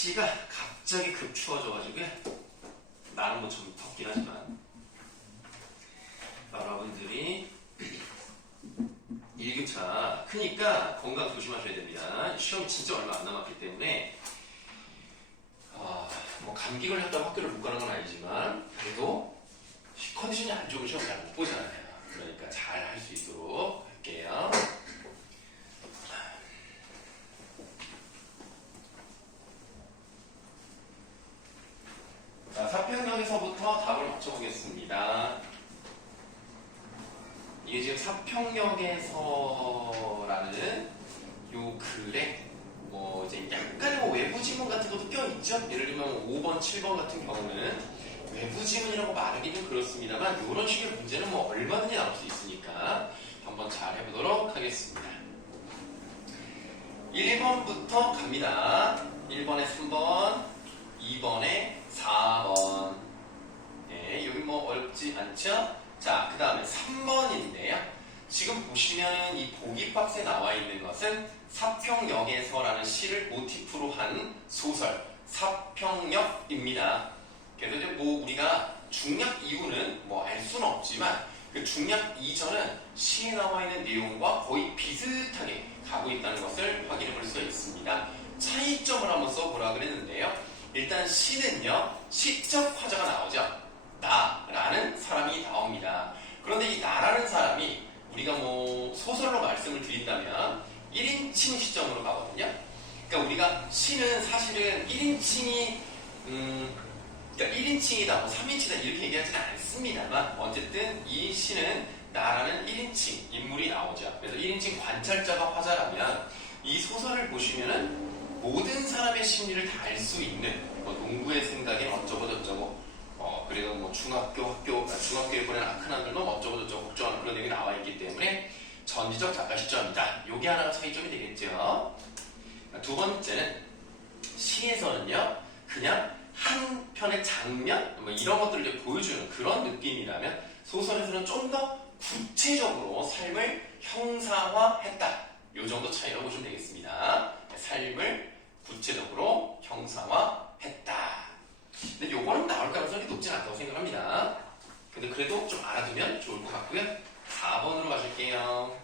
날씨가 갑자기 급 추워져가지고 나는 뭐 좀 덥긴 하지만 여러분들이 일교차 크니까 건강 조심하셔야 됩니다. 시험이 진짜 얼마 안 남았기 때문에 뭐 감기 걸렸다고 학교를 못 가는 건 아니지만 그래도 컨디션이 안 좋으면 시험 잘 못 보잖아요. 그러니까 잘 할 수 있도록 할게요. 자, 사평역에서부터 답을 맞춰보겠습니다. 이게 지금 사평역에서라는 요 글에 뭐 이제 약간의 뭐 외부 지문 같은 것도 껴있죠? 예를 들면 5번, 7번 같은 경우는 외부 지문이라고 말하기는 그렇습니다만 이런 식의 문제는 뭐 얼마든지 나올 수 있으니까 한번 잘 해보도록 하겠습니다. 1번부터 갑니다. 1번에 3번, 2번에 4번. 네, 여기 뭐 어렵지 않죠? 자, 그 다음에 3번인데요. 지금 보시면 이 보기 박스에 나와 있는 것은 사평역에서라는 시를 모티프로 한 소설 사평역입니다. 그래서 이제 뭐 우리가 중략 이후는 뭐 알 수는 없지만 그 중략 이전은 시에 나와 있는 내용과 거의 비슷하게 가고 있다는 것을 확인해 볼 수가 있습니다. 차이점을 한번 써보라 그랬는데요. 일단 시는요, 시적 화자가 나오죠. 나라는 사람이 나옵니다. 그런데 이 나라는 사람이 우리가 뭐 소설로 말씀을 드린다면 1인칭 시점으로 가거든요. 그러니까 우리가 시는 사실은 1인칭이 그러니까 1인칭이다, 뭐 3인칭이다 이렇게 얘기하지는 않습니다만 어쨌든 이 시는 나라는 1인칭 인물이 나오죠. 그래서 1인칭 관찰자가 화자라면 이 소설을 보시면은 모든 사람의 심리를 다 알 수 있는 뭐 농부의 생각에 어쩌고 저쩌고 그리고 뭐 중학교에 보낸 악한 아들도 어쩌고 저쩌고 걱정하는 그런 내용이 나와 있기 때문에 전지적 작가 시점이다. 요게 하나가 차이점이 되겠죠. 두 번째는 시에서는요 그냥 한 편의 장면 뭐 이런 것들을 이제 보여주는 그런 느낌이라면 소설에서는 좀 더 구체적으로 삶을 형상화했다. 요 정도 차이라고 보시면 되겠습니다. 삶을 구체적으로 형상화했다. 근데 요거는 나올 가능성이 높진 않다고 생각합니다. 근데 그래도 좀 알아두면 좋을 것 같고요. 4번으로 가실게요.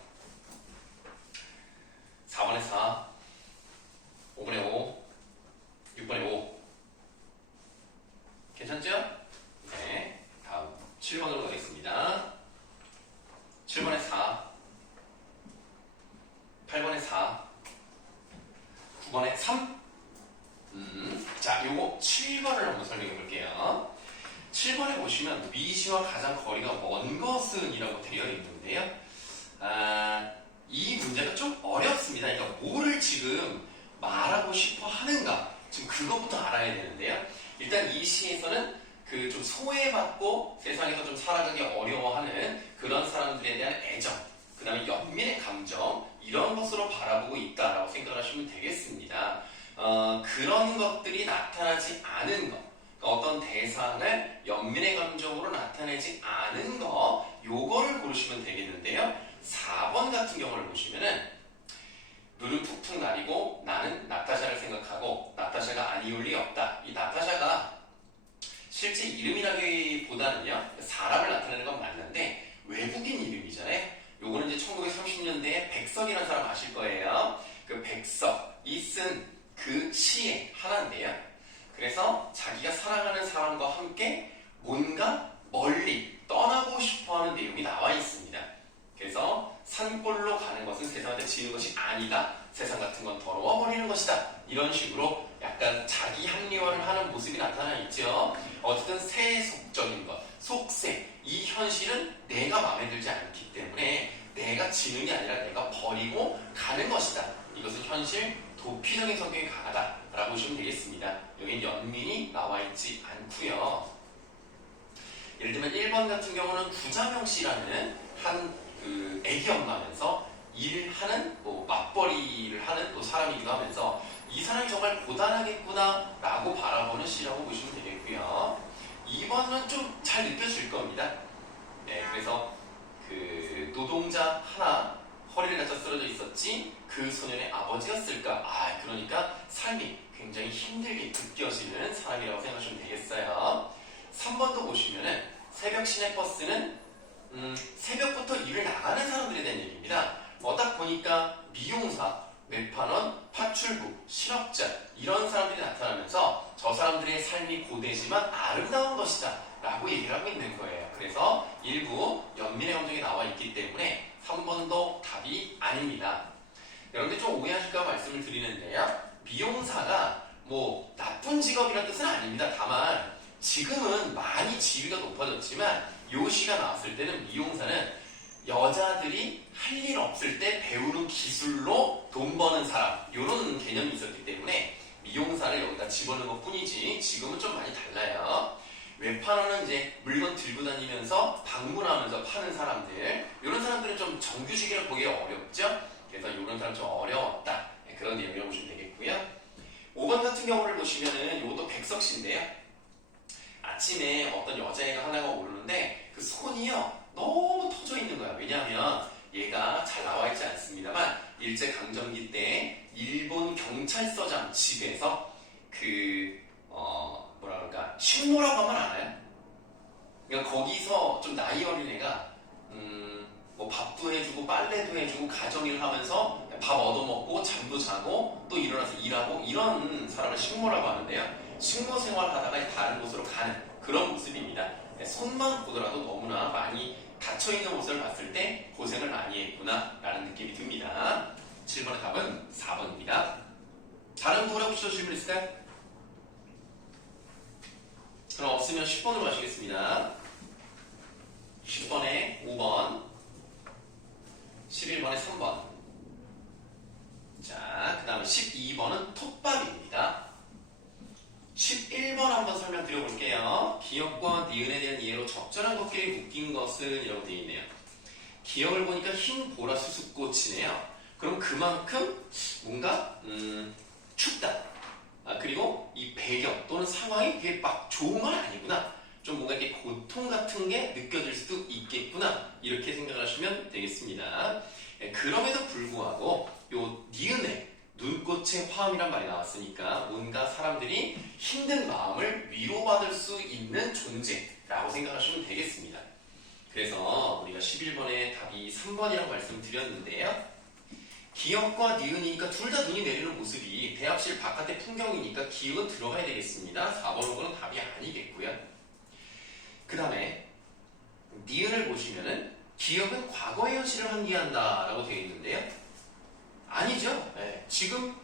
4번에 4, 5번에 5, 6번에 5. 괜찮죠? 네. 다음 7번으로 가겠습니다. 7번에 4, 8번에 4, 9번에 3. 자, 요거 7번을 한번 설명해 볼게요. 7번에 보시면 미시와 가장 거리가 먼 것은 이라고 되어 있는데요. 이 문제가 좀 어렵습니다. 그러니까 뭐를 지금 말하고 싶어 하는가, 지금 그것부터 알아야 되는데요. 일단 이 시에서는 그 좀 소외받고 세상에서 좀 살아가기 어려워하는 그런 사람들에 대한 애정, 그 다음에 연민의 감정, 이런 것으로 바라보고 있다라고 생각을 하시면 되겠습니다. 그런 것들이 나타나지 않은 것, 그러니까 어떤 대상을 연민의 감정으로 나타내지 않은 거, 요거를 고르시면 되겠는데요. 4번 같은 경우를 보시면은 눈은 푹푹 나리고 나는 나타샤를 생각하고 나타샤가 아니올 리 없다. 이 나타샤가 실제 이름이라기보다는요 사람을 나타내는 건 맞는데 외국인 이름이잖아요. 요거는 이제 1930년대에 백석이라는 사람 아실 거예요. 그 백석이 쓴 그 시의 하나인데요. 그래서 자기가 사랑하는 사람과 함께 뭔가 멀리 떠나고 싶어하는 내용이 나와 있습니다. 그래서 산골로 가는 것은 세상한테 지는 것이 아니다. 세상 같은 건 더러워버리는 것이다. 이런 식으로 약간 자기 합리화를 하는 모습이 나타나 있죠. 어쨌든 세속적인 것, 속세, 이 현실은 내가 마음에 들지 않기 때문에 내가 지는 게 아니라 내가 버리고 가는 것이다. 이것은 현실 도피적인 성격이 강하다라고 보시면 되겠습니다. 여기는 연민이 나와 있지 않고요. 예를 들면 1번 같은 경우는 구자명씨라는 한 그 애기 엄마면서 일하는 맞벌이를 하는 사람이기도 하면서 이 사람이 정말 고단하겠구나 라고 바라보는 시라고 보시면 되겠고요. 2번은 좀 잘 느껴질 겁니다. 네, 그래서 그 노동자 하나 허리를 다쳐 쓰러져 있었지, 그 소년의 아버지였을까? 그러니까 삶이 굉장히 힘들게 느껴지는 사람이라고 생각하시면 되겠어요. 3번도 보시면은 새벽 시내버스는 새벽부터 일을 나가는 사람들에 대한 얘기입니다. 딱 보니까 미용사, 매판원, 파출부, 실업자 이런 사람들이 나타나면서 저 사람들의 삶이 고되지만 아름다운 것이다 라고 얘기를 하고 있는 거예요. 그래서 일부 연민의 감정이 나와 있기 때문에 3번도 답이 아닙니다. 여러분들 좀 오해하실까 말씀을 드리는데요. 미용사가 뭐 나쁜 직업이라는 뜻은 아닙니다. 다만 지금은 많이 지위가 높아졌지만 요 시가 나왔을 때는 미용사는 여자들이 할 일 없을 때 배우는 기술로 돈 버는 사람 이런 개념이 있었기 때문에 미용사를 여기다 집어넣은 것 뿐이지 지금은 좀 많이 달라요. 외판원은 이제 물건 들고 다니면서 방문하면서 파는 사람들 이런 사람들은 좀 정규직이라 보기가 어렵죠. 그래서 이런 사람 좀 어려웠다 그런 내용이라고 보시면 되겠고요. 5번 같은 경우를 보시면은 이것도 백석시인데요. 아침에 어떤 여자애가 하나가 오르는데 그 손이요 너무 터져 있는 거야. 왜냐하면 얘가 잘 나와 있지 않습니다만 일제강점기 때 일본 경찰서장 집에서 뭐라 그럴까 식모라고 하면 알아요? 그러니까 거기서 좀 나이 어린 애가 뭐 밥도 해주고 빨래도 해주고 가정일 하면서 밥 얻어먹고 잠도 자고 또 일어나서 일하고 이런 사람을 식모라고 하는데요. 식모 생활 하다가 다른 곳으로 가는 그런 모습입니다. 손만 보더라도 너무나 많이 닫혀있는 모습을 봤을 때 고생을 많이 했구나 라는 느낌이 듭니다. 7번의 답은 4번입니다. 다른 부분에 혹시 질문 있을까요? 그럼 없으면 10번으로 마시겠습니다. 10번에 5번 11번에 3번 자, 그 다음에 12번은 톱밥입니다. 11번 한번 설명드려볼게요. 기역과 니은에 대한 이해로 적절한 것끼리 묶인 것은 이라고 되어 있네요. 기역을 보니까 흰 보라 수수꽃이네요. 그럼 그만큼 뭔가 춥다. 그리고 이 배경 또는 상황이 되게 막 좋은 건 아니구나. 좀 뭔가 이렇게 고통 같은 게 느껴질 수도 있겠구나. 이렇게 생각을 하시면 되겠습니다. 그럼에도 불구하고 요 니은에 눈꽃의 화음이란 말이 나왔으니까 뭔가 사람들이 힘든 마음을 위로받을 수 있는 존재라고 생각하시면 되겠습니다. 그래서 우리가 11번의 답이 3번이라고 말씀드렸는데요. 기역과 니은이니까 둘 다 눈이 내리는 모습이 대합실 바깥의 풍경이니까 기역은 들어가야 되겠습니다. 4번, 5번은 답이 아니겠고요. 그 다음에 니은을 보시면은 기역은 과거의 현실을 환기한다 라고 되어 있는데요. 아니죠. 네. 지금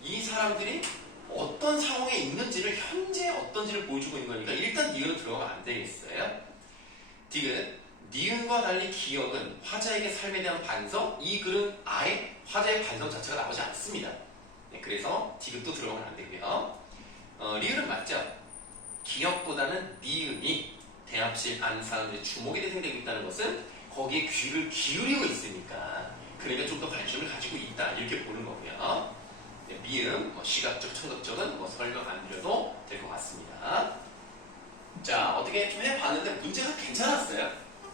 이 사람들이 어떤 상황에 있는지를 현재 어떤지를 보여주고 있는 거니까 일단 니은은 들어가면 안 되겠어요. 디귿, 니은과 달리 기역은 화자에게 삶에 대한 반성, 이 글은 아예 화자의 반성 자체가 나오지 않습니다. 네, 그래서 디귿도 들어가면 안 되고요. 리을은 맞죠. 기역보다는 니은이 대합실 안 사람들의 주목에 대상되고 있다는 것은 거기에 귀를 기울이고 있으니까 그러니까 좀 더 관심을 가지고 있다 이렇게 보는 거고요. 네, 미음, 시각적, 청각적은 설명 안 드려도 될 것 같습니다. 자, 어떻게 좀 해봤는데 문제가 괜찮았어요.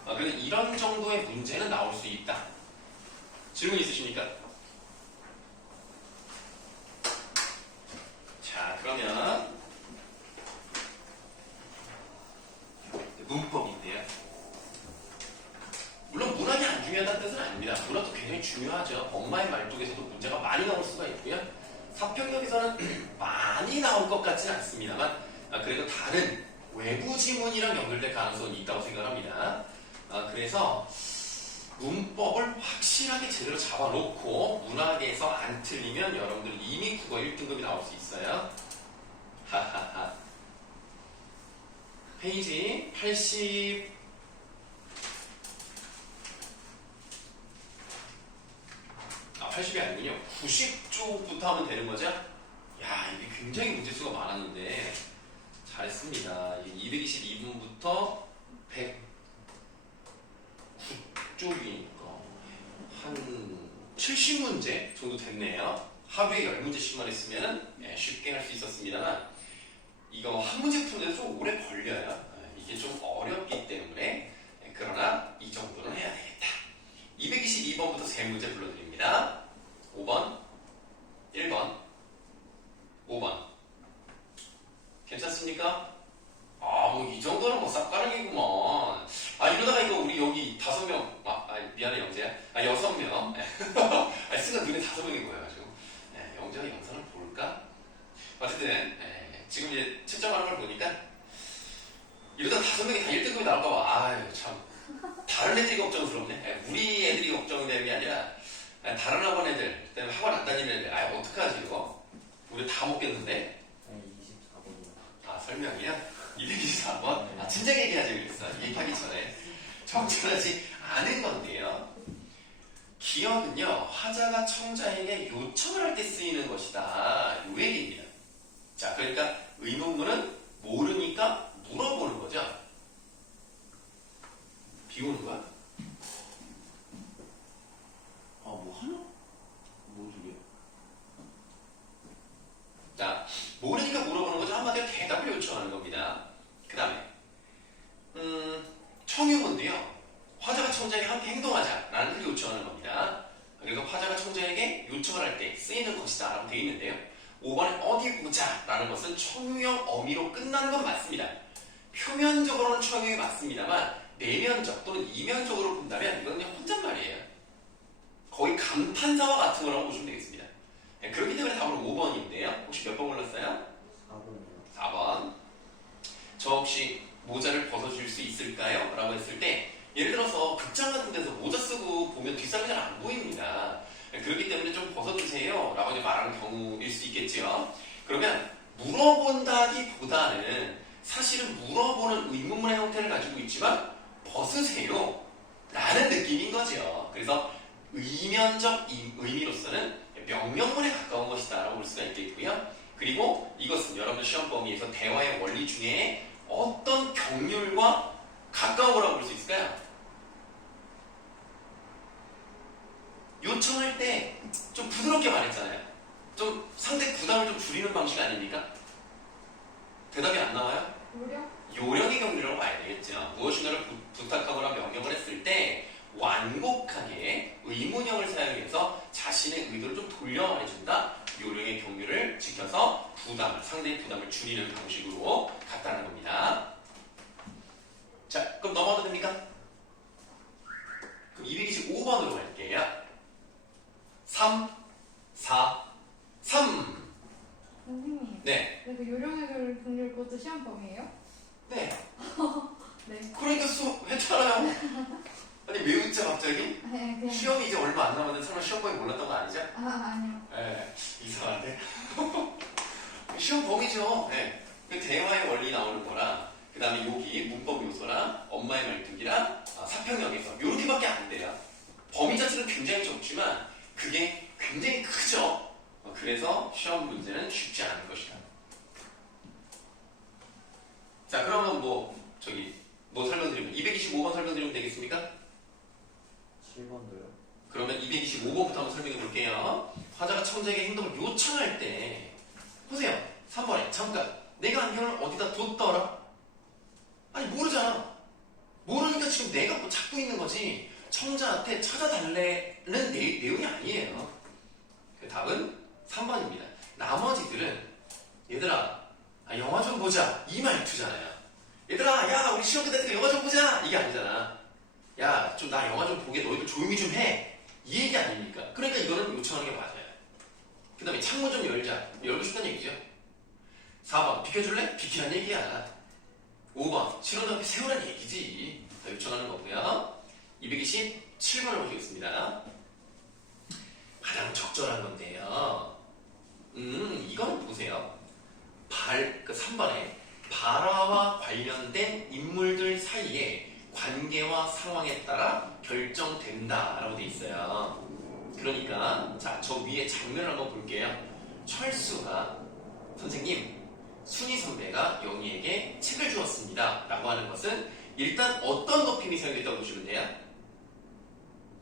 그래서 이런 정도의 문제는 나올 수 있다. 질문 있으십니까? 자, 그러면 문법인데요. 물론 문학이 안 중요하다는 뜻은 아닙니다. 문학도 굉장히 중요하죠. 엄마의 말뚝에서도 문제가 많이 나올 수가 있고요. 사평역에서는 많이 나올 것 같지는 않습니다만 그래도 다른 외부 지문이랑 연결될 가능성이 있다고 생각합니다. 그래서 문법을 확실하게 제대로 잡아놓고 문학에서 안 틀리면 여러분들 이미 국어 1등급이 나올 수 있어요. 하하하. 페이지 80이 아니군요. 90쪽부터 하면 되는 거죠? 야, 이게 굉장히 문제수가 많았는데 잘했습니다. 222분부터 109쪽이니까 한 70문제 정도 됐네요. 하루에 10문제씩만 했으면 쉽게 할 수 있었습니다만 이거 한 문제 푸는데도 좀 오래 걸려요. 이게 좀 어렵기 때문에 그러나 이 정도는 해야 되겠다. 222번부터 3문제 불러드립니다. 아우, 이 정도는 뭐 쌉가능이구먼. 아, 이러다가 이거 우리 여기 5명, 미안해, 영재야. 6명. 순간 눈에 5명이 보여가지고. 영재가 영상을 볼까? 어쨌든, 지금 이제 채점하는 걸 보니까, 이러다 5명이 다 1등급이 나올까봐, 아유, 참. 다른 애들이 걱정스럽네. 우리 애들이 걱정되는 게 아니라, 다른 학원 애들, 그다음에 학원 안 다니는 애들, 어떡하지, 이거? 우리 다 먹겠는데? 24번이요. 설명이야? 224번? 진작 얘기하지 그랬어. 얘기하기 전에. 적절하지 않은 건데요. 기억은요, 화자가 청자에게 요청을 할 때 쓰이는 것이다. 요 얘기입니다. 자, 그러니까 의문문은 모르니까 물어보는 거죠. 비오는 거야? 뭐 하나? 뭔 소리야? 자, 모르니까 물어보는 거죠. 한마디로 대답을 요청하는 겁니다. 그 다음에 청유문도요. 화자가 청자에게 함께 행동하자라는 뜻을 요청하는 겁니다. 그래서 화자가 청자에게 요청을 할 때 쓰이는 것이다 라고 되어 있는데요. 5번에 어디 보자 라는 것은 청유형 어미로 끝나는 건 맞습니다. 표면적으로는 청유형이 맞습니다만 내면적 또는 이면적으로 본다면 이건 그냥 혼잣말이에요. 거의 감탄사와 같은 거라고 보시면 되겠습니다. 그렇기 때문에 답은 5번인데요. 혹시 몇 번 골랐어요? 4번이요. 4번. 저 혹시 모자를 벗어줄 수 있을까요? 라고 했을 때 예를 들어서 극장 같은 데서 모자 쓰고 보면 뒷사람이 잘 안 보입니다. 그렇기 때문에 좀 벗어주세요 라고 이제 말하는 경우일 수 있겠죠. 그러면 물어본다기보다는 사실은 물어보는 의문문의 형태를 가지고 있지만 벗으세요 라는 느낌인 거죠. 그래서 의면적 의미로서는 명령문에 가까운 것이다 라고 볼 수가 있겠고요. 그리고 이것은 여러분 시험 범위에서 대화의 원리 중에 어떤 경률과 가까운 거라고 볼 수 있을까요? 요청할 때 좀 부드럽게 말했잖아요. 좀 상대 부담을 좀 줄이는 방식 아닙니까? 대답이 안 나와요? 요령의 경률이라고 봐야 되겠죠. 무엇인가를 부탁하거나 명령을 했을 때 완곡하게 의문형을 사용해서 자신의 의도를 좀 돌려 말해준다. 요령의 경률을 지켜서 상대의 부담을 줄이는 방식으로 갔다는 겁니다. 자, 그럼 넘어가도 됩니까? 그럼 225번으로 갈게요. 3, 4, 3. 선생님. 네. 그래서 요령의 경률 그것도 시험 범위예요? 네. 네. 그러니까 했잖아요. 아니 왜 웃죠 갑자기? 그냥. 시험이 이제 얼마 안 남았는데 설마 시험 범위 몰랐던 거 아니죠? 아니요. 네, 이상한데? 시험 범위죠. 네. 그 대화의 원리 나오는 거랑 그 다음에 여기 문법 요소랑 엄마의 말투기랑 사평형에서 이렇게밖에 안 돼요. 범위 자체는 굉장히 적지만 그게 굉장히 크죠. 그래서 시험 문제는 쉽지 않은 것이다. 자, 그러면 뭐 설명드리면 225번 설명드리면 되겠습니까? 7번도요. 그러면 225번부터 한번 설명해 볼게요. 화자가 청자에게 행동을 요청할 때 보세요. 3번에 잠깐 내가 안경을 어디다 뒀더라? 아니 모르잖아. 모르니까 지금 내가 뭐 찾고 있는 거지 청자한테 찾아달래는 내용이 아니에요. 그 답은 3번입니다. 나머지들은 얘들아 영화 좀 보자 이 말투잖아요. 얘들아 야 우리 시험 끝났으니까 영화 좀 보자 이게 아니잖아. 야 좀 나 영화 좀 보게 너희들 조용히 좀 해 이 얘기 아닙니까? 그러니까 이거는 요청하는 게 맞아요. 그 다음에 창문 좀 열고 싶다는 얘기죠. 4번 비켜줄래? 비키란 얘기야. 5번 신호등 앞에 세우란 얘기지. 다 요청하는 거고요. 227번을 보시겠습니다. 가장 적절한 건데요. 이건 보세요. 3번에 발화와 관련된 인물들 사이에 관계와 상황에 따라 결정된다 라고 돼 있어요. 그러니까 자, 저 위에 장면을 한번 볼게요. 철수가 선생님 순희 선배가 영희에게 책을 주었습니다 라고 하는 것은 일단 어떤 높임이 사용됐다고 보시면 돼요?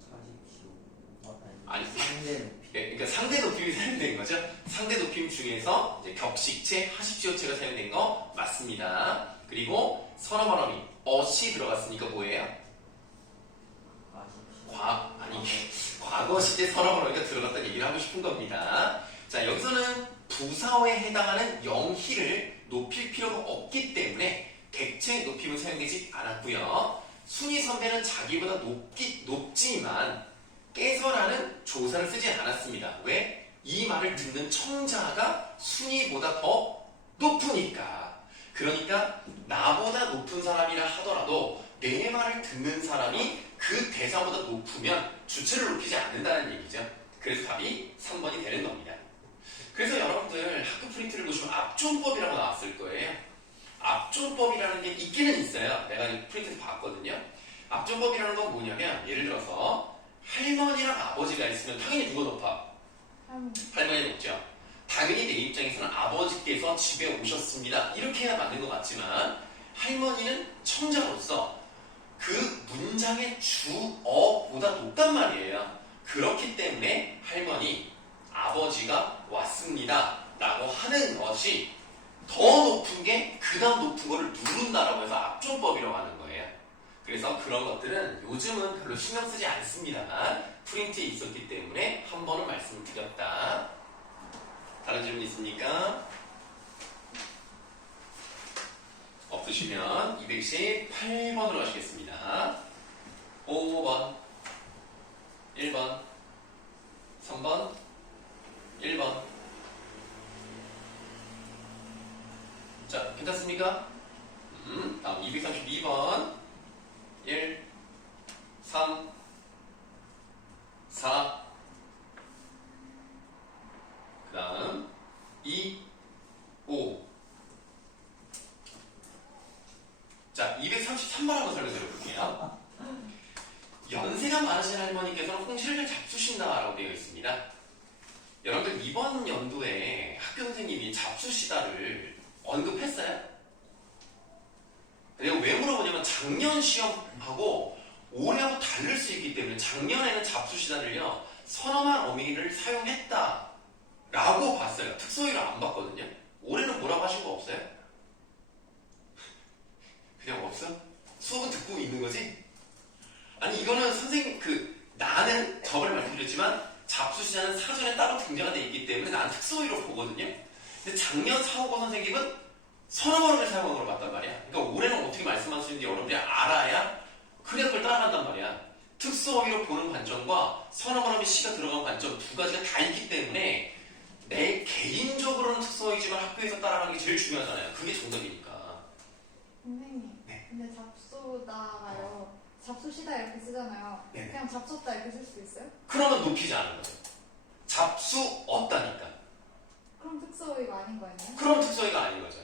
사십시오. 아니 상대 높이. 그러니까 상대 높임이 사용된 거죠. 상대 높임 중에서 이제 격식체, 하십시오체가 사용된 거 맞습니다. 그리고 선어반어미 어시 들어갔으니까 뭐예요? 과거 시제 선어반어미가 들어갔다는 얘기를 하고 싶은 겁니다. 자, 여기서는 부사어에 해당하는 영희를 높일 필요가 없기 때문에 객체 높임은 사용되지 않았고요. 순위 선배는 자기보다 높지만 깨서라는 조사를 쓰지 않았습니다. 왜? 이 말을 듣는 청자가 순위보다 더 높으니까. 그러니까 나보다 높은 사람이라 하더라도 내 말을 듣는 사람이 그 대상보다 높으면 주체를 높이지 않는다는 얘기죠. 그래서 답이 3번이 되는 겁니다. 그래서 여러분들 학교 프린트를 보시면 압존법이라고 나왔을 거예요. 압존법이라는 게 있기는 있어요. 내가 이 프린트에서 봤거든요. 압존법이라는 건 뭐냐면 예를 들어서 할머니랑 아버지가 있으면 당연히 누가 높아? 할머니 높죠. 당연히 내 입장에서는 아버지께서 집에 오셨습니다. 이렇게 해야 맞는 것 같지만 할머니는 청자로서 그 문장의 주어보다 높단 말이에요. 그렇기 때문에 할머니, 아버지가 왔습니다 라고 하는 것이 더 높은 게 그 다음 높은 거를 누른다라고 해서 압존법이라고 하는 거예요. 그래서 그런 것들은 요즘은 별로 신경 쓰지 않습니다만 프린트에 있었기 때문에 한 번은 말씀을 드렸다. 다른 질문 있습니까? 없으시면 218번으로 가시겠습니다. 5번, 1번, 3번, 1번. 자, 괜찮습니까? 다음 232번. 1, 3, 4. 그 다음 2, 5. 자, 233번 한번 설명드려 볼게요. 연세가 많으신 할머니께서는 홍시를 잘 잡수신다라고 되어 있습니다. 여러분들 이번 연도에 학교 선생님이 잡수시다를 언급했어요? 내가 왜 물어보냐면 작년 시험하고 올해하고 다를 수 있기 때문에 작년에는 잡수시다를요 선엄한 어미를 사용했다 라고 봤어요. 특수어휘를 안 봤거든요. 올해는 뭐라고 하신 거 없어요? 그냥 없어? 수업은 듣고 있는 거지? 아니 이거는 선생님 나는 저번에 말씀드렸지만 잡수시다는 사전에 따로 등장이 돼 있기 때문에 나는 특수어휘로 보거든요. 근데 작년 사호고 선생님은 선어버릇을 사용한 걸로 봤단 말이야. 그러니까 올해는 어떻게 말씀하시는지 여러분들이 알아야 그냥 그걸 따라간단 말이야. 특수어휘로 보는 관점과 선어버릇의 시가 들어간 관점 두 가지가 다 있기 때문에 내 개인적으로는 특수어휘지만 학교에서 따라가는 게 제일 중요하잖아요. 그게 정답이니까. 선생님, 네. 근데 잡수다가요. 잡수시다 이렇게 쓰잖아요. 네. 그냥 잡숫다 이렇게 쓸 수 있어요? 그러면 높이지 않은 거예요. 잡수었다니까. 그럼 특수어휘가 아닌 거 아니에요? 그럼 특수어휘가 아닌 거죠.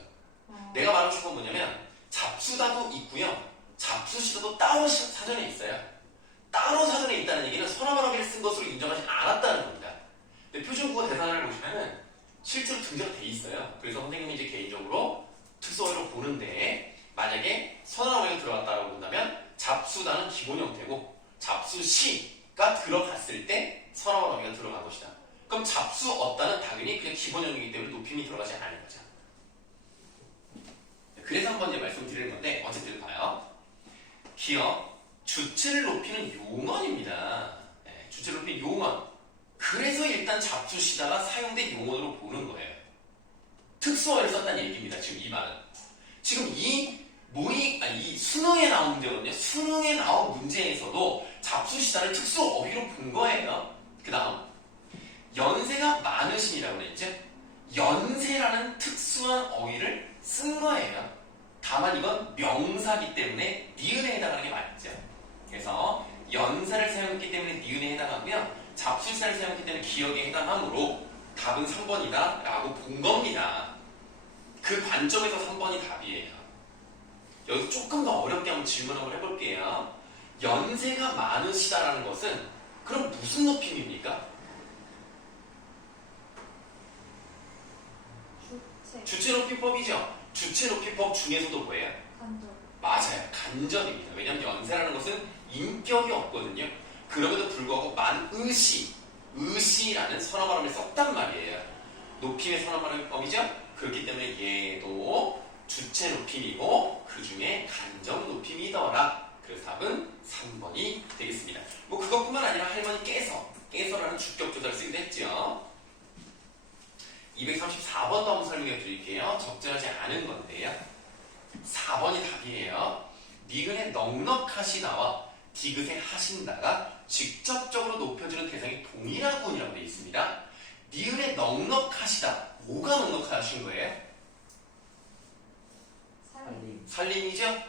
어. 내가 말하고 싶은 건 뭐냐면 잡수다도 있고요. 잡수시다도 따로 사전에 있어요. 따로 사전에 있다는 얘기는 선어버릇을 쓴 것으로 인정하지 않았다는 겁니다. 근데 표준국어 대상을 보시면은 실제로 등장돼 있어요. 그래서 선생님이 이제 개인적으로 특수어휘로 보는데 만약에 선어버릇이 들어갔다고 본다면 잡수다는 기본 형태고 잡수시가 들어갔을 때 선어버릇이 들어간 것이다. 그럼 잡수었다는 당연히 그냥 기본 형이기 때문에 높임이 들어가지 않은 거죠. 그래서 한번 이제 말씀드리는 건데 어쨌든 봐요. 기억, 주체를 높이는 용언입니다. 네, 주체를 높이는 용언. 그래서 일단 잡수시다가 사용된 용언으로 보는 거예요. 특수어를 썼다는 얘기입니다. 지금 이 말은. 지금 이 수능에 나온 문제거든요. 수능에 나온 문제에서도 잡수시다를 특수어휘로 본 거예요. 그 다음 연세가 많으신이라고 그랬죠. 연세라는 특수한 어휘를 쓴 거예요. 다만 이건 명사기 때문에 니은에 해당하는 게 맞죠. 그래서 연사를 사용했기 때문에 니은에 해당하고요. 잡수시다를 사용했기 때문에 기억에 해당하므로 답은 3번이다 라고 본 겁니다. 그 관점에서 3번이 답이에요. 여기서 조금 더 어렵게 한번 질문 한번 해볼게요. 연세가 많으시다라는 것은 그럼 무슨 높임입니까? 주체 높이법이죠. 주체 높이법 중에서도 뭐예요? 간접. 맞아요. 간접입니다. 왜냐하면 연세라는 것은 인격이 없거든요. 그럼에도 불구하고 의시라는 선어 발음을 썼단 말이에요. 높임의 선어 발음법이죠. 그렇기 때문에 얘도 주체 높임이고 그 중에 간접 높임이더라. 그래서 답은 3번이 되겠습니다. 뭐 그것뿐만 아니라 할머니 깨서라는 주격조사를 쓰기도 했죠. 234번도 한번 설명해 드릴게요. 적절하지 않은 건데요. 4번이 답이에요. 넉넉하시다와 디귿의 하신다가 직접적으로 높여주는 대상이 동일하군이라고 되어 있습니다. 니은의 넉넉하시다. 뭐가 넉넉하신 거예요? 살림. 살림이죠?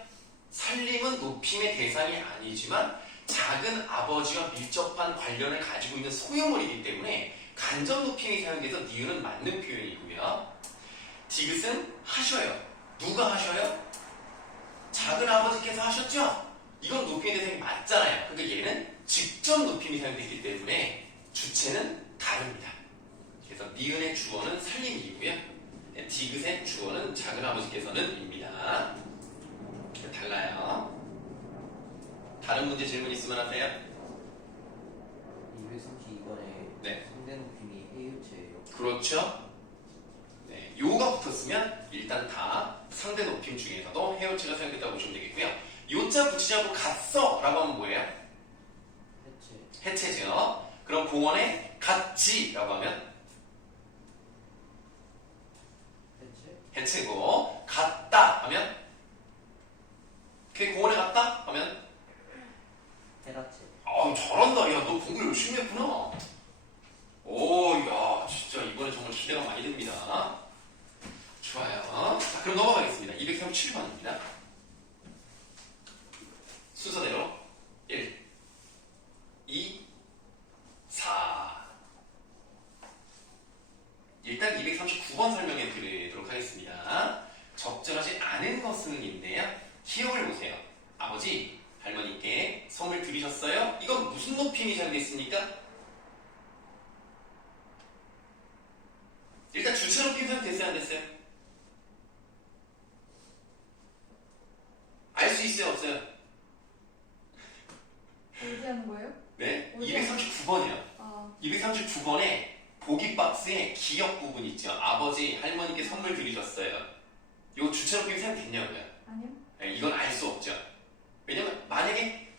살림은 높임의 대상이 아니지만 작은 아버지와 밀접한 관련을 가지고 있는 소유물이기 때문에 간접 높임이 사용돼서 니은은 맞는 표현이고요. 디귿은 하셔요. 누가 하셔요? 작은 아버지께서 하셨죠? 이건 높임의 대상이 맞잖아요. 그러니까 얘는 직접 높임이 사용됐기 때문에 주체는 다릅니다. 그래서 니은의 주어는 살림이고요. 디귿의 주어는 작은 아버지께서는 입니다. 달라요. 다른 문제 질문 있으면 하세요. 232번에 네. 상대 높임이 해유체예요. 그렇죠? 네, 요가 붙었으면 일단 다 상대 높임 중에서도 해오체가 사용됐다고 보시면 되겠고요. 요자 붙이지 않고 갔어 라고 하면 뭐예요? 해체. 해체죠. 그럼 공원에 갔지 라고 하면 해체. 해체고, 갔다 하면 걔 공원에 갔다 하면 헤라체. 잘한다. 야, 너 공부 열심히 했구나. 오, 야, 진짜 이번에 정말 기대가 많이 됩니다. 좋아요. 자, 그럼 넘어가겠습니다. 237번입니다. 순서대로 1, 2, 4. 일단 239번 설명해 드리도록 하겠습니다. 적절하지 않은 것은인데요. 기억을 보세요. 아버지, 할머니께 선물 드리셨어요? 이건 무슨 높임이 사용됐습니까? 일단 주체 높임 사용됐어요? 안 됐어요? 알 수 있어요? 없어요? 얘기하는 거예요? 네? 어디야? 239번이요. 239번에 보기 박스에 기억 부분 있죠. 아버지, 할머니께 선물 드리셨어요. 이거 주체 높임 사용됐냐고요? 아니요. 네, 이건 알 수 없죠. 왜냐면 만약에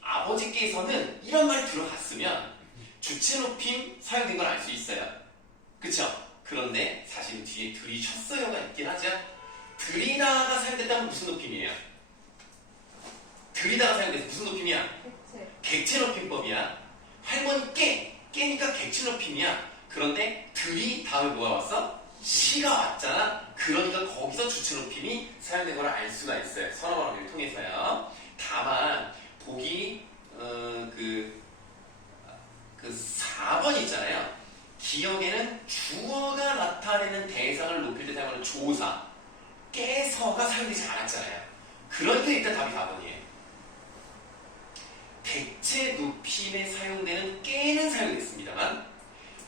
아버지께서는 이런 말이 들어갔으면 주체 높임 사용된 걸 알 수 있어요. 그쵸? 그런데 사실 뒤에 들이셨어요가 있긴 하죠. 들이다가 사용됐다면 무슨 높임이에요? 들이다가 사용돼서 무슨 높임이야? 해체. 객체 높임법이야. 할머니 깨니까 객체 높임이야. 그런데 들이 다음에 뭐가 왔어? 시가 왔잖아. 그러니까 거기서 주체 높임이 사용된 걸 알 수가 있어요. 선어반어를 통해서요. 다만 보기 그 4번 있잖아요. 기억에는 주어가 나타내는 대상을 높일 때 사용하는 조사, 깨서가 사용되지 않았잖아요. 그러니까 일단 답이 4번이에요. 객체 높임에 사용되는 깨는 사용됐습니다만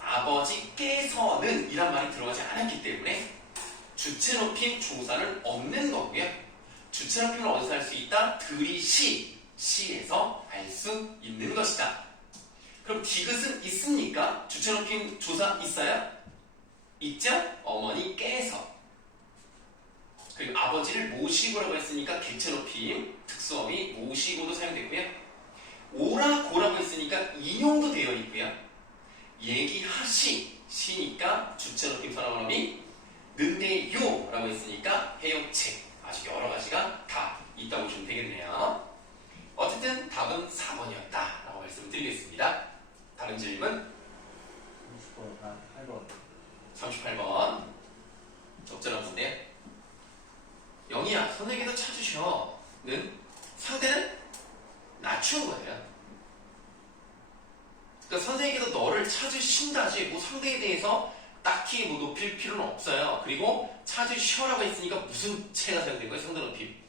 아버지께서는 이란 말이 들어가지 않았기 때문에 주체 높임 조사는 없는 거고요. 주체 높임을 어디서 할 수 있다? 시에서 알 수 있는 것이다. 그럼 디귿은 있습니까? 주체 높임 조사 있어요? 있죠? 어머니께서. 그리고 아버지를 모시고라고 했으니까 객체 높임 특수어미 모시고도 사용됐고요. 오라고라고 했으니까 인용도 되어 있고요. 시니까 주체 높임 선어원어미, 는데요라고 했으니까 해용체. 아주 여러 가지가 다 있다고 보시면 되겠네요. 어쨌든 답은 4번이었다라고 말씀드리겠습니다. 다른 질문? 30번, 8번. 38번. 적절한 문제요. 영희야, 선생님께서 찾으셔는 상대는 낮춘 거예요. 그러니까 선생님께서 너를 찾으신다지 뭐 상대에 대해서 딱히 뭐 높일 필요는 없어요. 그리고 찾으셔라고 했으니까 무슨 체가 사용된 거예요? 상대 높임.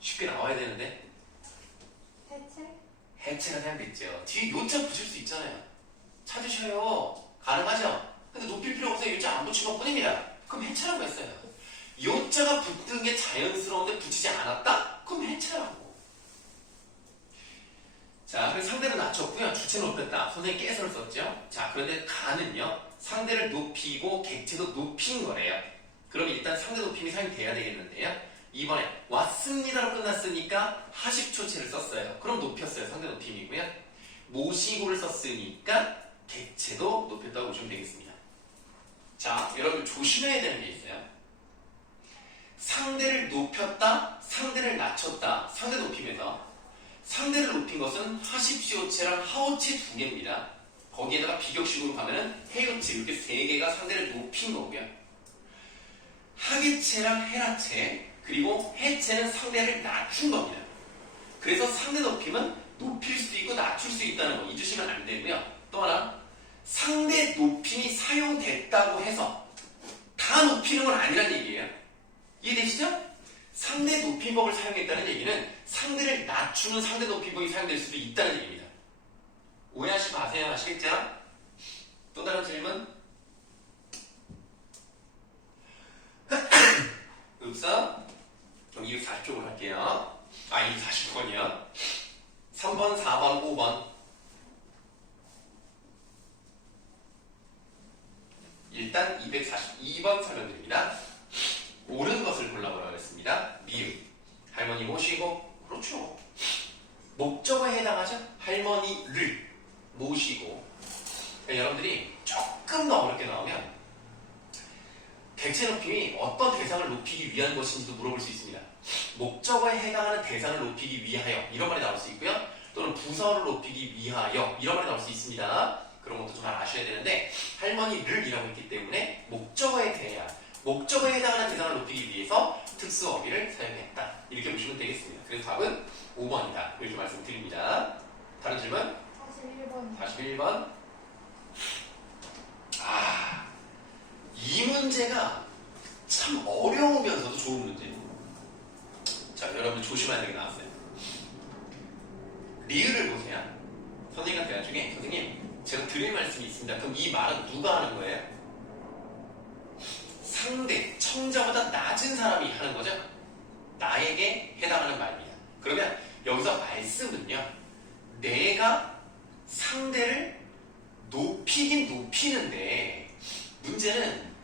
쉽게 나와야 되는데 해체? 해체가 사용됐죠. 뒤에 요자 붙일 수 있잖아요. 찾으셔요. 가능하죠? 근데 높일 필요 없어요. 요자 안 붙인 것 뿐입니다. 그럼 해체라고 했어요. 요자가 붙는 게 자연스러운데 붙이지 않았다? 그럼 해체라고. 자, 그래서 상대를 낮췄고요. 주체는 높였다. 선생님이 깨서를 썼죠. 자, 그런데 가는요. 상대를 높이고 객체도 높인 거래요. 그럼 일단 상대 높임이 사용돼야 되겠는데요. 이번에 왔습니다로 끝났으니까 하십초체를 썼어요. 그럼 높였어요. 상대 높임이고요. 모시고를 썼으니까 객체도 높였다고 보시면 되겠습니다. 자, 여러분 조심해야 되는 게 있어요. 상대를 높였다, 상대를 낮췄다, 상대 높이면서 상대를 높인 것은 하십시오체랑 하오체 두 개입니다. 거기에다가 비격식으로 가면은 해요체 이렇게 세 개가 상대를 높인 거고요. 하계체랑 헤라체 그리고 해체는 상대를 낮춘 겁니다. 그래서 상대 높임은 높일 수도 있고 낮출 수 있다는 거 잊으시면 안 되고요. 또 하나 상대 높임이 사용됐다고 해서 다 높이는 건 아니란 얘기예요. 이해되시죠? 상대 높임법을 사용했다는 얘기는 상대를 낮추는 상대 높임법이 사용될 수도 있다는 얘기입니다. 오해하지 마세요. 아시겠죠? 또 다른 질문? 읍사? 그럼 240쪽으로 할게요. 240번이요. 3번, 4번, 5번. 일단 242번 설명드립니다. 옳은 것을 골라보라고 했습니다. 미음. 할머니 모시고, 그렇죠. 목적어에 해당하죠? 할머니를 모시고. 그러니까 여러분들이 조금 더 어렵게 나오면 객체 높임이 어떤 대상을 높이기 위한 것인지도 물어볼 수 있습니다. 목적어에 해당하는 대상을 높이기 위하여 이런 말이 나올 수 있고요. 또는 부사어를 높이기 위하여 이런 말이 나올 수 있습니다. 그런 것도 잘 아셔야 되는데 할머니를 이라고 했기 때문에 목적어에 해당하는 대상을 높이기 위해서 특수어휘를 사용했다. 이렇게 보시면 되겠습니다. 그래서 답은 5번이다. 이렇게 말씀드립니다. 다른 질문? 41번. 41번. 이 문제가 참 어려우면서도 좋은 문제예요. 자, 여러분 조심해야 되는 게 나왔어요. 리을을 보세요. 선생님한테 나중에 선생님 제가 드릴 말씀이 있습니다. 그럼 이 말은 누가 하는 거예요? 상대, 청자보다 낮은 사람이 하는 거죠? 나에게 해당하는 말입니다. 그러면 여기서 말씀은요. 내가 상대를 높이긴 높이는데 문제는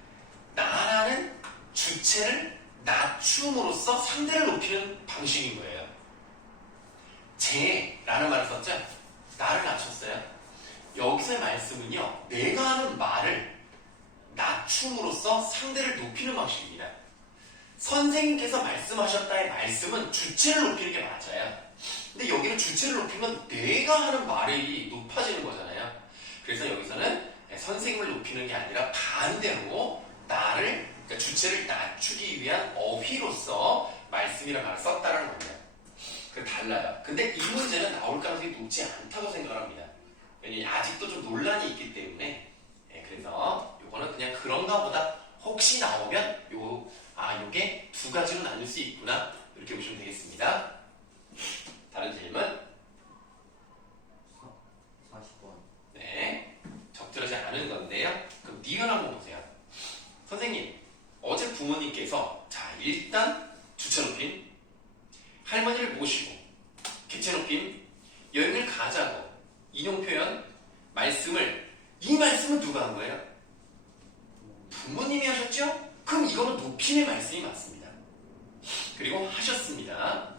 나라는 주체를 낮춤으로써 상대를 높이는 방식인 거예요. 쟤라는 말을 썼죠? 나를 낮췄어요. 여기서의 말씀은요. 내가 하는 말을 낮춤으로써 상대를 높이는 방식입니다. 선생님께서 말씀하셨다의 말씀은 주체를 높이는 게 맞아요. 근데 여기는 주체를 높이면 내가 하는 말이 높아지는 거잖아요. 그래서 여기서는 선생님을 높이는 게 아니라 반대로 나를, 그러니까 주체를 낮추기 위한 어휘로서 말씀이라는 말을 썼다는 겁니다. 그 달라요. 근데 이 문제는 나올 가능성이 높지 않다고 생각합니다. 왜냐면 아직도 좀 논란이 있기 때문에. 그래서 요거는 그냥 그런가 보다 혹시 나오면 요게 두 가지로 나눌 수 있구나 이렇게 보시면 되겠습니다. 다른 질문? 40번. 네, 적절하지 않은 건데요. 그럼 니은 한번 보세요. 선생님, 어제 부모님께서 자 일단 주체 높임, 할머니를 모시고 객체 높임, 여행을 가자고 인용 표현, 말씀을 이 말씀은 누가 한 거예요? 부모님이 하셨죠? 그럼 이거는 높임의 말씀이 맞습니다. 그리고 하셨습니다.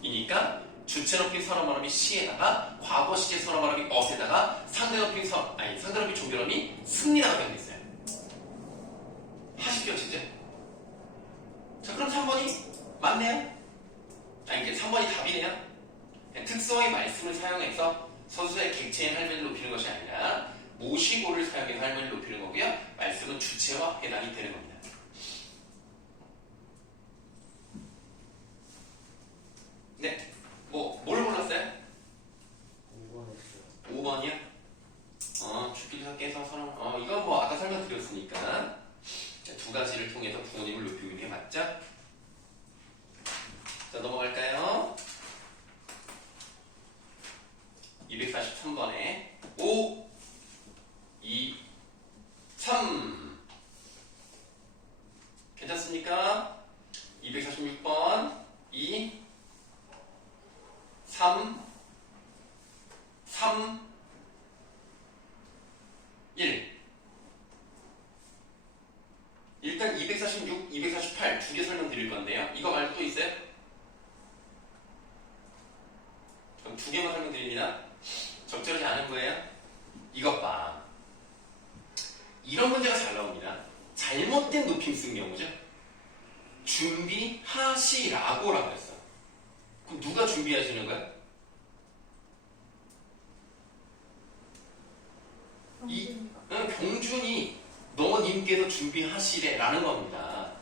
하시엇이니까 주체 높임 선어 말음이 시에다가 과거 시제 선어 말음이 엇에다가 상대 높임 상대 높임 종결음이 습니다가 변했어요. 하십시오, 진짜. 자, 그럼 3번이 맞네요? 이게 3번이 답이네요? 특수어의 말씀을 사용해서 서술의 객체인 할머니를 높이는 것이 아니라 모시고를 사용해서 할머니를 높이는 거고요. 말씀은 주체와 해당이 되는 겁니다. 네, 뭘 골랐어요? 5번 했어요. 5번이요? 주필 깨서 선언. 이건 아까 설명드렸으니까 두 가지를 통해서 부모님을 높이고 있는 게 맞죠? 자, 넘어갈까요? 243번에 5, 2, 3 괜찮습니까? 246번 2, 3, 3, 1 일단 246, 248 두 개 설명드릴 건데요. 이거 말고 또 있어요? 그럼 두 개만 설명드립니다. 적절하지 않은 거예요? 이것 봐. 높임 쓴 경우죠. 준비하시라고라고 했어. 그럼 누가 준비하시는 거야? 경준이 너님께서 준비하시래라는 겁니다.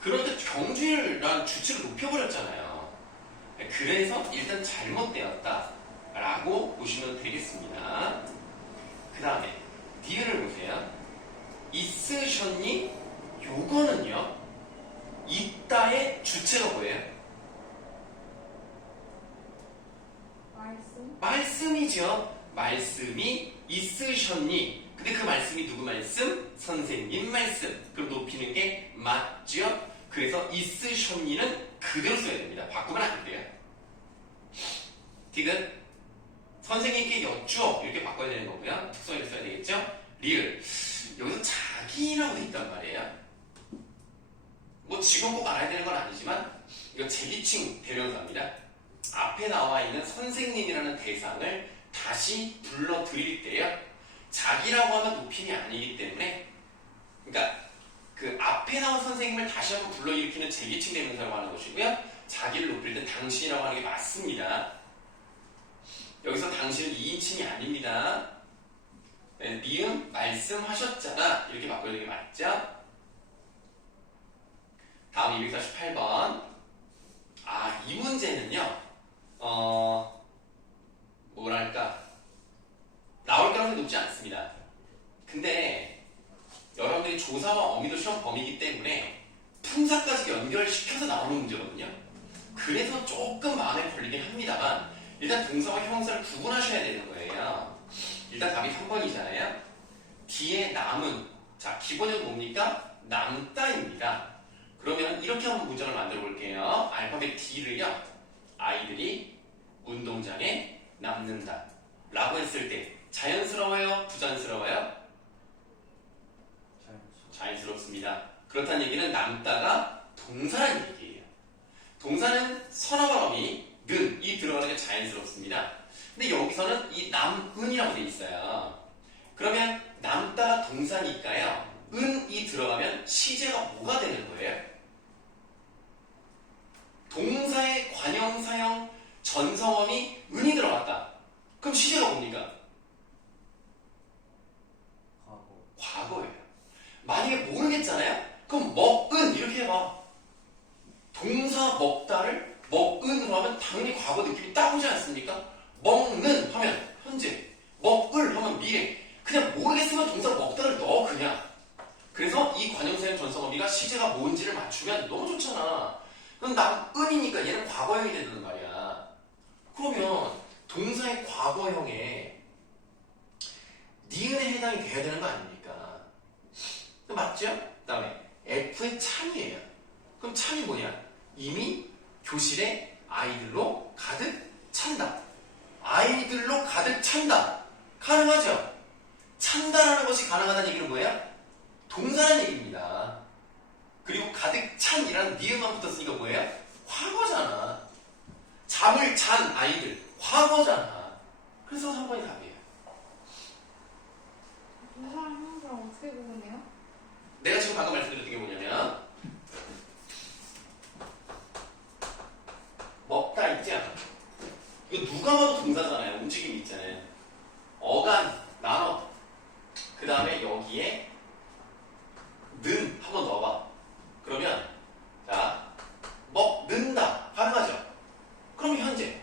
그런데 경준이라는 주체를 높여버렸잖아요. 그래서 일단 잘못되었다라고 보시면 되겠습니다. 그 다음에 니은을 보세요. 있으셨니? 요거는요, 있다의 주체가 뭐예요? 말씀. 말씀이죠. 말씀이 있으셨니? 근데 그 말씀이 누구 말씀? 선생님 말씀. 그럼 높이는 게 맞죠? 그래서 있으셨니는 그대로 써야 됩니다. 바꾸면 안 돼요. 디귿 선생님께 여쭈어 이렇게 바꿔야 되는 거고요. 특성을 써야 되겠죠? 리을 여기서 자기라고 돼 있단 말이에요. 뭐 지금 꼭 알아야 되는 건 아니지만 이거 제기칭 대명사입니다. 앞에 나와 있는 선생님이라는 대상을 다시 불러드릴 때요, 자기라고 하면 높임이 아니기 때문에, 그러니까 그 앞에 나온 선생님을 다시 한번 불러일으키는 제기칭 대명사라고 하는 것이고요, 자기를 높일 때 당신이라고 하는 게 맞습니다. 여기서 당신은 2인칭이 아닙니다. 네, 니은 말씀하셨잖아 이렇게 바꿔야 되는 게 맞죠? 다음 248번. 이 문제는요, 뭐랄까, 나올 가능성이 높지 않습니다. 근데 여러분들이 조사와 어미도 시험 범위이기 때문에 품사까지 연결시켜서 나오는 문제거든요. 그래서 조금 마음에 걸리긴 합니다만, 일단 동사와 형용사를 구분하셔야 되는 거예요. 일단 답이 3번이잖아요. 뒤에 남은, 자, 기본은 뭡니까? 남다입니다. 그러면 이렇게 한번 문장을 만들어 볼게요. 알파벳 D를요, 아이들이 운동장에 남는다 라고 했을 때 자연스러워요? 부자연스러워요? 자연스럽습니다. 그렇다는 얘기는 남다가 동사라는 얘기예요. 동사는 선어발 어미 는 이 들어가는 게 자연스럽습니다. 근데 여기서는 이 남은이라고 돼 있어요. 그러면 남다가 동사니까요, 은이 들어가면 시제가 뭐가 되는 거예요? 동사의 관형사형 전성어미 은이 들어갔다. 그럼 시제가 뭡니까? 과거예요. 만약에 모르겠잖아요? 그럼 먹은 이렇게 해봐. 동사 먹다를 먹은으로 하면 당연히 과거 느낌이 딱 오지 않습니까? 먹는 하면 현재, 먹을 하면 미래. 그냥 모르겠으면 동사 먹다를 넣어 그냥. 그래서 이 관형사형 전성어미가 시제가 뭔지를 맞추면 너무 좋잖아. 그럼 남은이니까 얘는 과거형이 된다는 말이야. 그러면 동사의 과거형에 니은에 해당이 돼야 되는 거 아닙니까? 맞죠? 그 다음에 F의 찬이에요. 그럼 찬이 뭐냐? 이미 교실에 아이들로 가득 찬다. 아이들로 가득 찬다. 가능하죠? 찬다라는 것이 가능하다는 얘기는 뭐예요? 동사라는 얘기입니다. 그리고 가득 찬이라는 니은만 붙었으니까 뭐예요? 과거잖아. 잠을 잔 아이들, 과거잖아. 그래서 3번이 답이에요. 동사랑 형용사랑 어떻게 구분해요? 내가 지금 방금 말씀드렸던 게 뭐냐면, 먹다 있지 않아? 이거 누가 봐도 동사잖아요. 움직임이 있잖아요. 어간, 나눠. 그 다음에 여기에 는 한번 넣어봐. 그러면 자, 먹는다 가능하죠? 그럼 현재.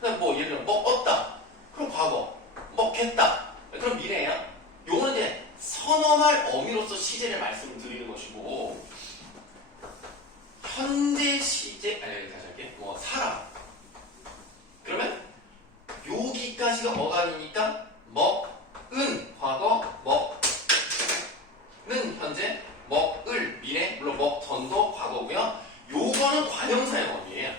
그다음 뭐 예를 들어 먹었다. 그럼 과거. 먹겠다. 그럼 미래야. 요거는 이제 선어말 어미로서 시제를 말씀드리는 것이고, 현재 시제, 아니 다시 할게. 뭐 살아. 그러면 여기까지가 어간이니까 먹은 과거, 먹는 현재, 먹을 미래, 물론 먹전도 과거고요. 요거는 관형사의 어미예요.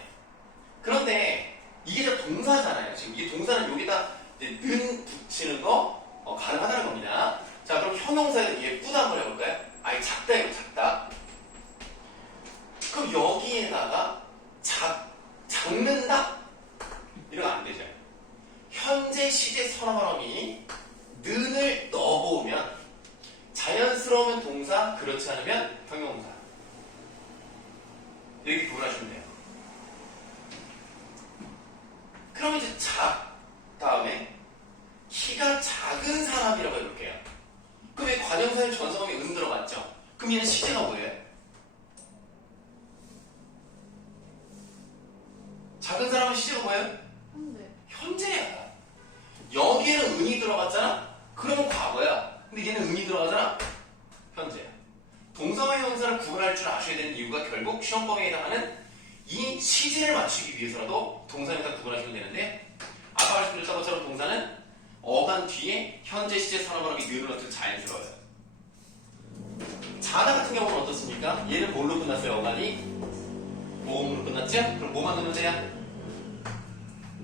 그런데 이게 저 동사잖아요. 지금 이게 동사는 여기다 는 붙이는 거 가능하다는 겁니다. 자, 그럼 형용사에서 예쁘다 한번 해볼까요? 아니 작다 이거 작다. 그럼 여기에다가 작는다? 이러면 안 되죠. 현재 시제 선어말어미 는을 넣어보면 자연스러우면 동사, 그렇지 그럼 얘는 시제가 뭐예요? 작은 사람은 시제가 뭐예요? 현재. 현재야. 여기에는 은이 들어갔잖아? 그러면 과거야. 근데 얘는 은이 들어가잖아? 현재야. 동사와 형용사를 구분할 줄 아셔야 되는 이유가 결국 시험 범위에 해당하는 이 시제를 맞추기 위해서라도 동사, 형용사 구분하시면 되는데, 아까 말씀드렸던 것처럼 동사는 어간 뒤에 현재 시제 선어반어이 느는 것들 자연스러워요. 자다 같은 경우는 어떻습니까? 얘는 뭘로 끝났어요? 어간이 모음으로 끝났죠? 그럼 뭐만 넣으면 돼요?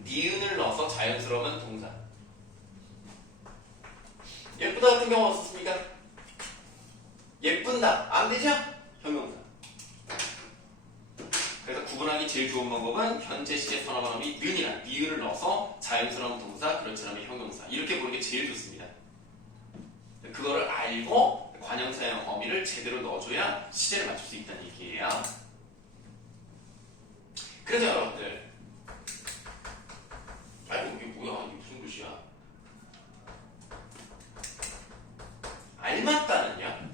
니은을 넣어서 자연스러우면 동사. 예쁘다 같은 경우 어떻습니까? 예쁜다. 안 되죠? 형용사. 그래서 구분하기 제일 좋은 방법은 현재 시제 선어반어이 는이나 니은을 넣어서 자연스러운 동사, 그렇지 않으면 형용사. 이렇게 보는 게 제일 좋습니다. 그거를 알고 관형사형 어미를 제대로 넣어줘야 시제를 맞출 수 있다는 얘기예요. 그래서 여러분들, 아이고 이게 뭐야? 이게 무슨 글씨야? 알맞다는요?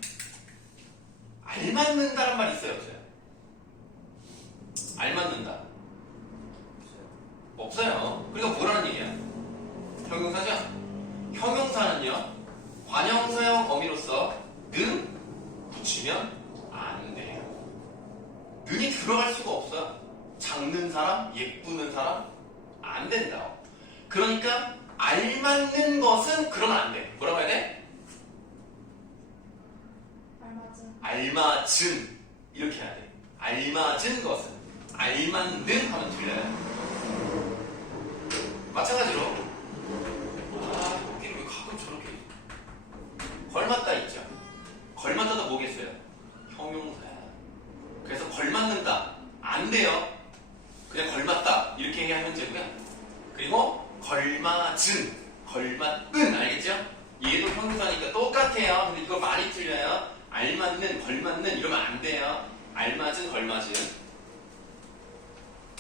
알맞는다는 말 있어요, 없어요? 알맞는다. 없어요. 그러니까 뭐라는 얘기야? 형용사죠? 형용사는요, 관형사형 어미로서 는 붙이면 안 돼요. 는이 들어갈 수가 없어요. 작는 사람, 예쁘는 사람, 안 된다고. 그러니까 알맞는 것은 그러면 안 돼. 뭐라고 해야 돼? 알맞은. 알맞은. 이렇게 해야 돼. 알맞은 것은. 알맞는 하면 틀려요. 마찬가지로 여기는 왜 가끔 저렇게 걸맞다 있죠. 걸맞다도 뭐겠어요? 형용사야. 그래서 걸맞는다 안 돼요. 그냥 걸맞다 이렇게 해야 현재고요. 그리고 걸맞은, 걸맞은 알겠죠? 얘도 형용사니까 똑같아요. 근데 이거 많이 틀려요. 알맞는, 걸맞는 이러면 안 돼요. 알맞은, 걸맞은.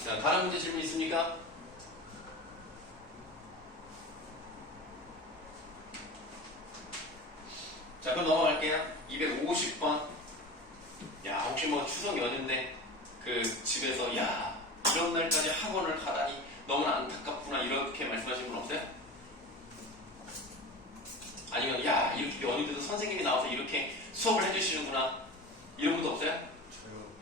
자, 다른 문제 질문 있습니까? 자, 그럼 넘어갈게요. 250번. 야, 혹시 뭐 추석 연휴인데 그 집에서 야, 이런 날까지 학원을 가다니 너무나 안타깝구나 이렇게 말씀하신 분 없어요? 아니면 야, 이렇게 연휴 때도 선생님이 나와서 이렇게 수업을 해주시는구나 이런 분도 없어요? 저요.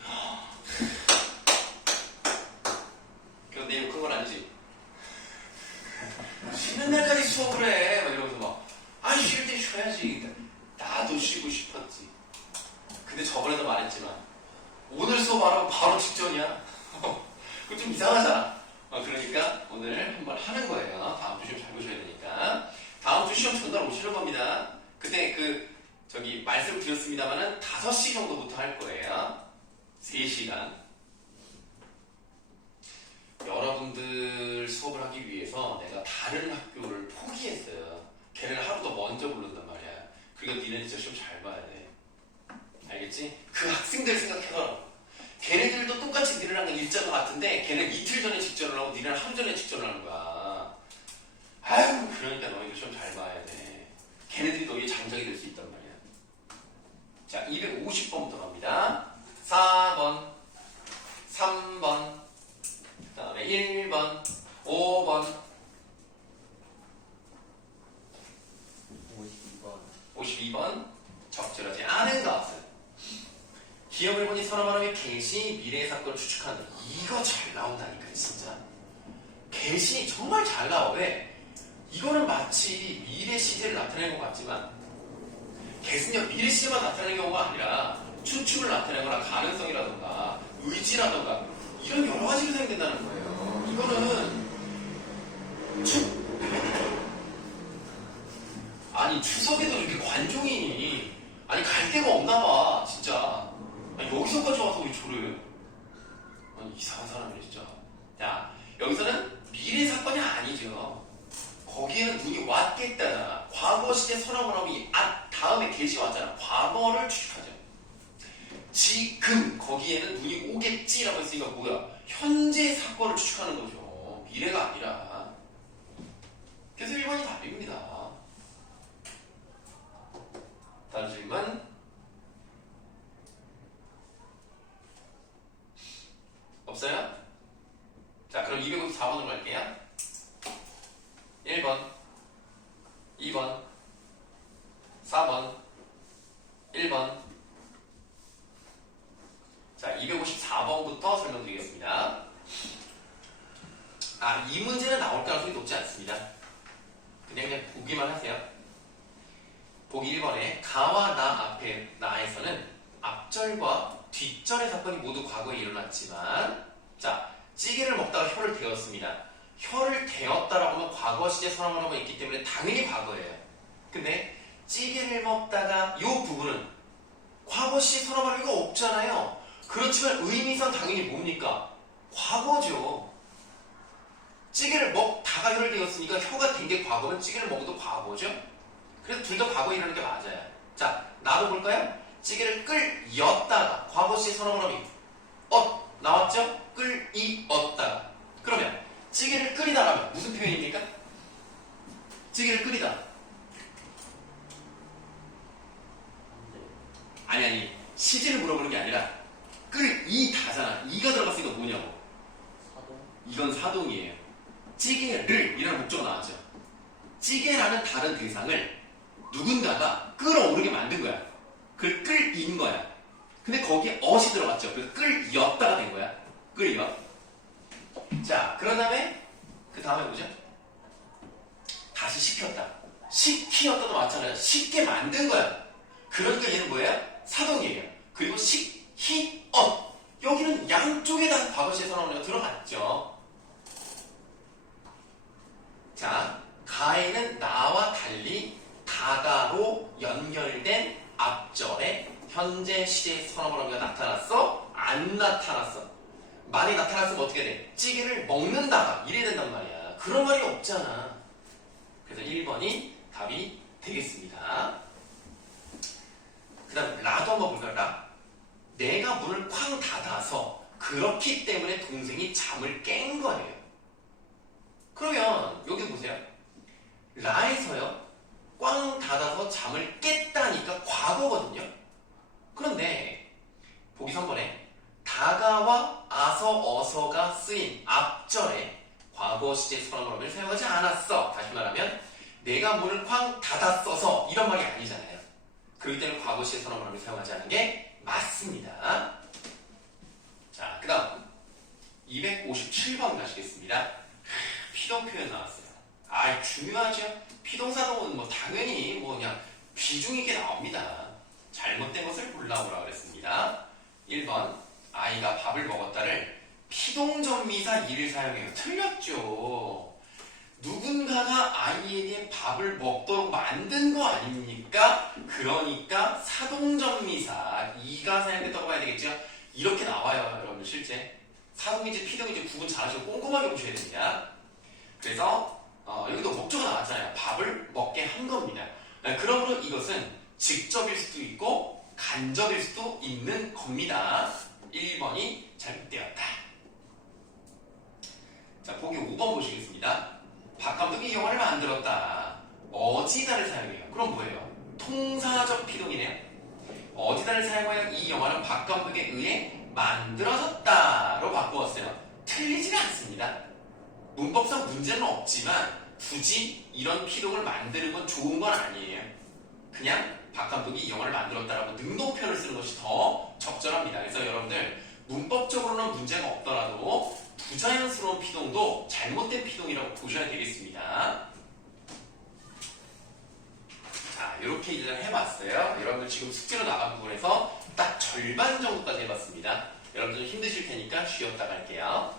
그건 내 욕한 건 아니지? 쉬는 날까지 수업을 해 막 이러면서 막 쉴 때 쉬어야지. 나도 쉬고 싶었지. 근데 저번에도 말했지만 오늘 수업하라고 바로 직전이야. 그거 좀 이상하잖아. 그러니까 오늘 한번 하는 거예요. 다음 주 시험 잘 보셔야 되니까. 다음 주 시험 전날 오시는 겁니다. 그때 말씀을 드렸습니다만은 5시 정도부터 할 거예요. 3시간. 여러분들 수업을 하기 위해서 내가 다른 학교를 포기했어요. 걔네를 하루 더 먼저 부른단 말이야. 그러니까 니네 진짜 시험 잘 봐야 돼. 알겠지? 그 학생들 생각해봐라. 걔네들도 똑같이 니네랑 일자가 같은데 걔네는 이틀 전에 직전을 하고 니네는 하루 전에 직전을 하는 거야. 아유, 그러니까 너희들 시험 잘 봐야 돼. 걔네들이 너희의 장작이 될 수 있단 말이야. 자, 250번부터 갑니다. 4번, 3번, 그 다음에 1번, 5번, 52번. 적절하지 않은 것은 기업을 보니 서너 말하며 개시 미래의 사건을 추측한다. 이거 잘 나온다니까 진짜. 개시 정말 잘 나와. 왜? 이거는 마치 미래 시제를 나타내는 것 같지만 개수는요 미래 시제만 나타내는 경우가 아니라 추측을 나타내거나 가능성이라던가 의지라던가 이런 여러 가지로 사용된다는 거예요. 이거는 아니 추석에도 이렇게 관종이 갈 데가 없나 봐 진짜. 여기서까지 와서 왜 저래? 이상한 사람이네 진짜. 자, 여기서는 미래 사건이 아니죠. 거기에는 눈이 왔겠다잖아. 과거 시제 선언문하고 다음에 계시 왔잖아. 과거를 추측하죠. 지금 거기에는 눈이 오겠지라고 했으니까 뭐야? 현재 사건을 추측하는 거죠. 미래가 아니라. 그래서 1번이 답입니다. 다음 질문. 4번, 1번. 자, 254번부터 설명드리겠습니다. 이 문제는 나올 가능성이 높지 않습니다. 그냥 보기만 하세요. 보기 1번에 가와 나 앞에 나에서는 앞절과 뒷절의 사건이 모두 과거에 일어났지만, 자, 찌개를 먹다가 혀를 대었습니다. 혀를 대었다라고 하면 과거 시제 선언어가 있기 때문에 당연히 과거예요. 근데 찌개를 먹다가 이 부분은 과거 시제 선언어가 없잖아요. 그렇지만 의미상 당연히 뭡니까? 과거죠. 찌개를 먹다가 혀를 대었으니까 혀가 된 게 과거면 찌개를 먹어도 과거죠. 그래서 둘 다 과거에 일어나는 게 맞아요. 자, 나도 볼까요? 찌개를 끓였다가 과거 시제 선언어미 나왔죠? 끓이었다가. 그러면 찌개를 끓이다라면 무슨 표현입니까? 찌개를 끓이다. 아니 시제를 물어보는 게 아니라 끓이다잖아. 이가 들어갔으니까 뭐냐고. 사동. 이건 사동이에요. 찌개를 이라는 목적어 나왔죠. 찌개라는 다른 대상을 누군가가 끌어오르게 만든 거야. 그걸 끌인 거야. 근데 거기에 엇이 들어갔죠. 그래서 끌이었다가 된 거야. 끌이었. 자, 그런 다음에 그 다음에 뭐죠? 다시 시켰다. 시키었다도 맞잖아요. 쉽게 만든 거야. 그러니까 얘는 뭐예요? 사동이에요. 그리고 히엇. 여기는 양쪽에 다 과거시제 선언어가 들어갔죠. 자, 가에는 나와 달리 다가로 연결된 앞절에 현재 시제 선언어가 나타났어? 안 나타났어? 말이 나타났으면 어떻게 돼? 찌개를 먹는다가 이래야 된단 말이야. 그런 말이 없잖아. 그래서 1번이 답이 되겠습니다. 그 다음 라도 한번 볼까요? 라. 내가 문을 쾅 닫아서 그렇기 때문에 동생이 잠을 깬 거예요. 그러면 여기 보세요. 라에서요. 꽝 닫아서 잠을 깼다니까 과거거든요. 그런데 보기 3번에 다가와 아서 어서가 쓰인 앞절에 과거 시제 선언어를 사용하지 않았어. 다시 말하면 내가 문을 쾅 닫았어서 이런 말이 아니잖아요. 그렇기 때문에 과거 시제 선언어를 사용하지 않은 게 맞습니다. 자, 그 다음 257번 가시겠습니다. 피동 표현 나왔어요. 중요하죠. 피동사동은 뭐 당연히 뭐 그냥 비중 있게 나옵니다. 잘못된 것을 골라오라 그랬습니다. 1번 아이가 밥을 먹었다를 피동전미사 이를 사용해요. 틀렸죠. 누군가가 아이에게 밥을 먹도록 만든 거 아닙니까? 그러니까 사동전미사 이가 사용됐다고 봐야 되겠죠. 이렇게 나와요. 여러분들 실제 사동인지 피동인지 구분 잘하시고 꼼꼼하게 보셔야 됩니다. 그래서 여기도 목적어 나왔잖아요. 밥을 먹게 한 겁니다. 그러므로 이것은 직접일 수도 있고 간접일 수도 있는 겁니다. 1번이 잘못되었다. 자, 보기 5번 보시겠습니다. 박 감독이 이 영화를 만들었다. 어디다를 사용해요. 그럼 뭐예요? 통사적 피동이네요. 어디다를 사용하여 이 영화는 박 감독에 의해 만들어졌다로 바꾸었어요. 틀리지는 않습니다. 문법상 문제는 없지만 굳이 이런 피동을 만드는 건 좋은 건 아니에요. 그냥 박 감독이 이 영화를 만들었다라고 능동표현을 쓰는 것이 더 적절합니다. 그래서 여러분들 문법적으로는 문제가 없더라도 부자연스러운 피동도 잘못된 피동이라고 보셔야 되겠습니다. 자, 이렇게 일을 해봤어요. 여러분들 지금 숙제로 나간 부분에서 딱 절반 정도까지 해봤습니다. 여러분들 힘드실 테니까 쉬었다 갈게요.